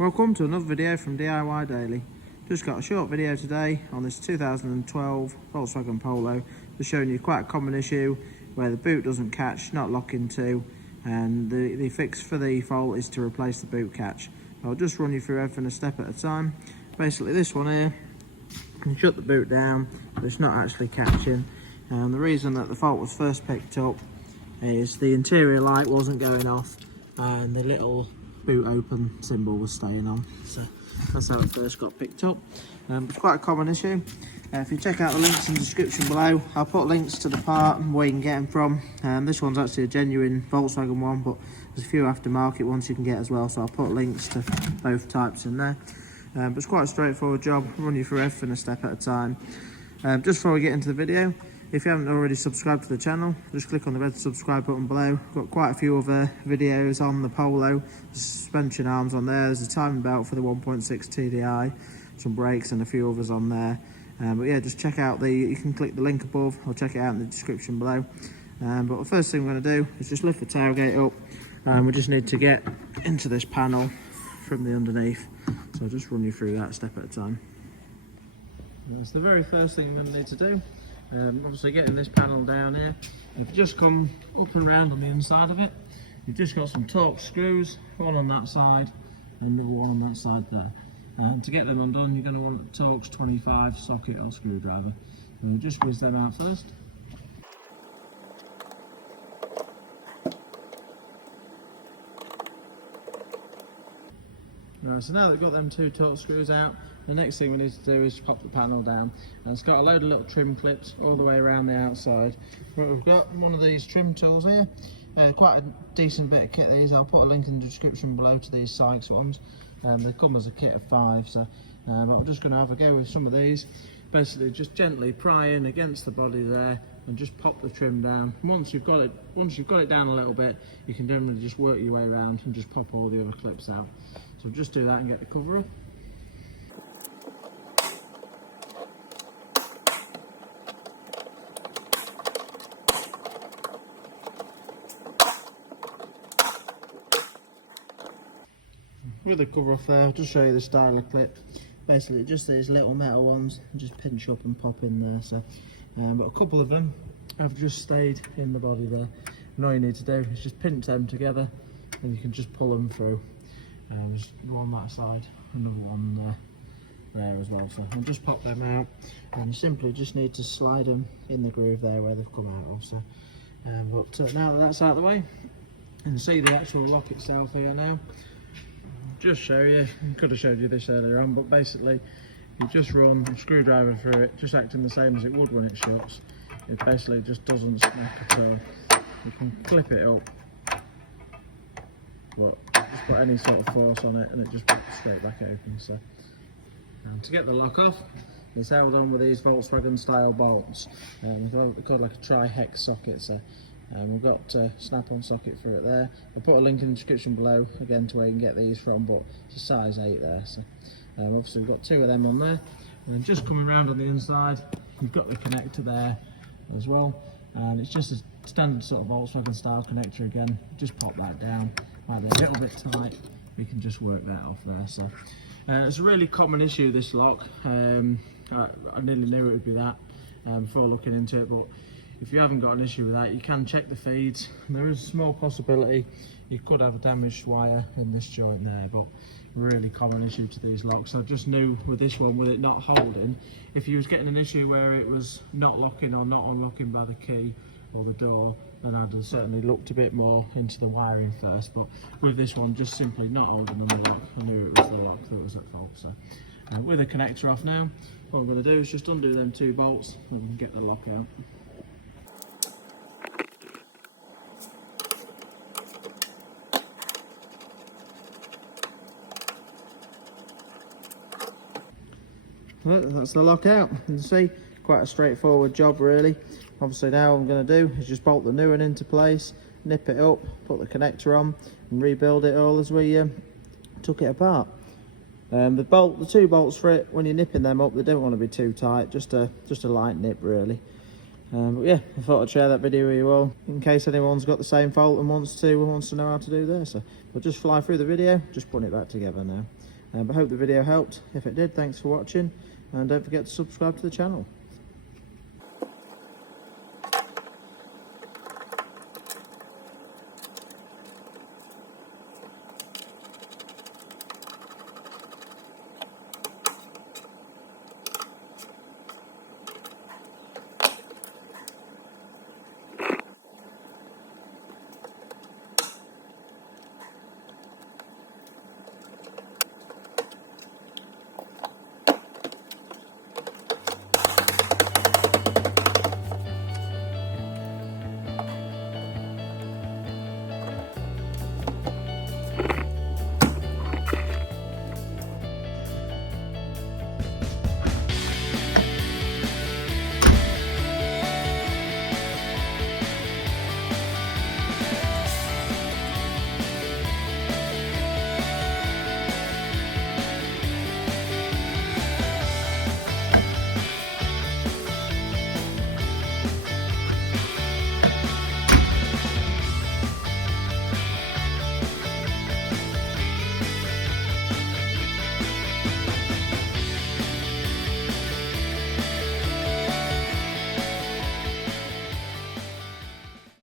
Welcome to another video from DIY Daily. Just got a short video today on this 2012 Volkswagen Polo, just showing you quite a common issue where the boot doesn't catch, not lock into, and the fix for the fault is to replace the boot catch. I'll just run you through everything a step at a time. Basically this one here, you can shut the boot down, but it's not actually catching. And the reason that the fault was first picked up is the interior light wasn't going off and the little boot open symbol was staying on, so that's how it first got picked up. It's quite a common issue. If you check out the links in the description below, I'll put links to the part and where you can get them from. This one's actually a genuine Volkswagen one, but there's a few aftermarket ones you can get as well, so I'll put links to both types in there. But it's quite a straightforward job. I'll run you through everything a step at a time. Just before we get into the video, if you haven't already subscribed to the channel, just click on the red subscribe button below. Got quite a few other videos on the Polo, suspension arms on there, there's a timing belt for the 1.6 TDI, some brakes and a few others on there. But yeah, just check out you can click the link above, or check it out in the description below. But the first thing we're going to do is just lift the tailgate up, and we just need to get into this panel from the underneath. So I'll just run you through that step at a time. That's the very first thing we're going to need to do. Obviously getting this panel down here, if you just come up and round on the inside of it, you've just got some Torx screws, one on that side and another one on that side there. And to get them undone, you're going to want a Torx 25 socket or screwdriver. And you just whiz them out first. So now that we've got them two Torx screws out, the next thing we need to do is pop the panel down. And it's got a load of little trim clips all the way around the outside. But we've got one of these trim tools here. Quite a decent bit of kit these. I'll put a link in the description below to these Sykes ones. They come as a kit of 5, so but I'm just going to have a go with some of these. Basically just gently pry in against the body there and just pop the trim down. Once you've got it down a little bit, you can generally just work your way around and just pop all the other clips out. So just do that and get the cover up. With the cover off there, I'll just show you the style of clip. Basically just these little metal ones, just pinch up and pop in there. So, but a couple of them have just stayed in the body there. And all you need to do is just pinch them together and you can just pull them through. There's one on that side, another one there as well. So I'll just pop them out and you simply just need to slide them in the groove there where they've come out of. So, but now that that's out of the way, you can see the actual lock itself here now. Just show you, I could have showed you this earlier on, but basically you just run a screwdriver through it, just acting the same as it would when it shuts. It basically just doesn't snap at all. You can clip it up, but just put any sort of force on it and it just pops straight back open. So and to get the lock off, it's held on with these Volkswagen style bolts. They're called like a tri-hex socket. So we've got a snap-on socket for it there. I'll put a link in the description below again to where you can get these from, but it's a size 8 there. So obviously we've got 2 of them on there, and then just coming around on the inside, you've got the connector there as well, and it's just a standard sort of Volkswagen style connector again. Just pop that down, might be a little bit tight, you can just work that off there. So it's a really common issue, this lock. I nearly knew it would be that before looking into it, but if you haven't got an issue with that, you can check the feeds. There is a small possibility you could have a damaged wire in this joint there, but really common issue to these locks. I just knew with this one, with it not holding, if you was getting an issue where it was not locking or not unlocking by the key or the door, then I'd have certainly looked a bit more into the wiring first. But with this one just simply not holding on the lock, I knew it was the lock that was at fault. So with the connector off now, what I'm going to do is just undo them 2 bolts and get the lock out. That's the lock out. You can see quite a straightforward job really. Obviously now what I'm going to do is just bolt the new one into place, nip it up, put the connector on and rebuild it all as we took it apart. The 2 bolts for it, when you're nipping them up, they don't want to be too tight, just a light nip really. But yeah, I thought I'd share that video with you all in case anyone's got the same fault and wants to know how to do this. So we'll just fly through the video, just putting it back together now. But I hope the video helped. If it did, thanks for watching, and don't forget to subscribe to the channel.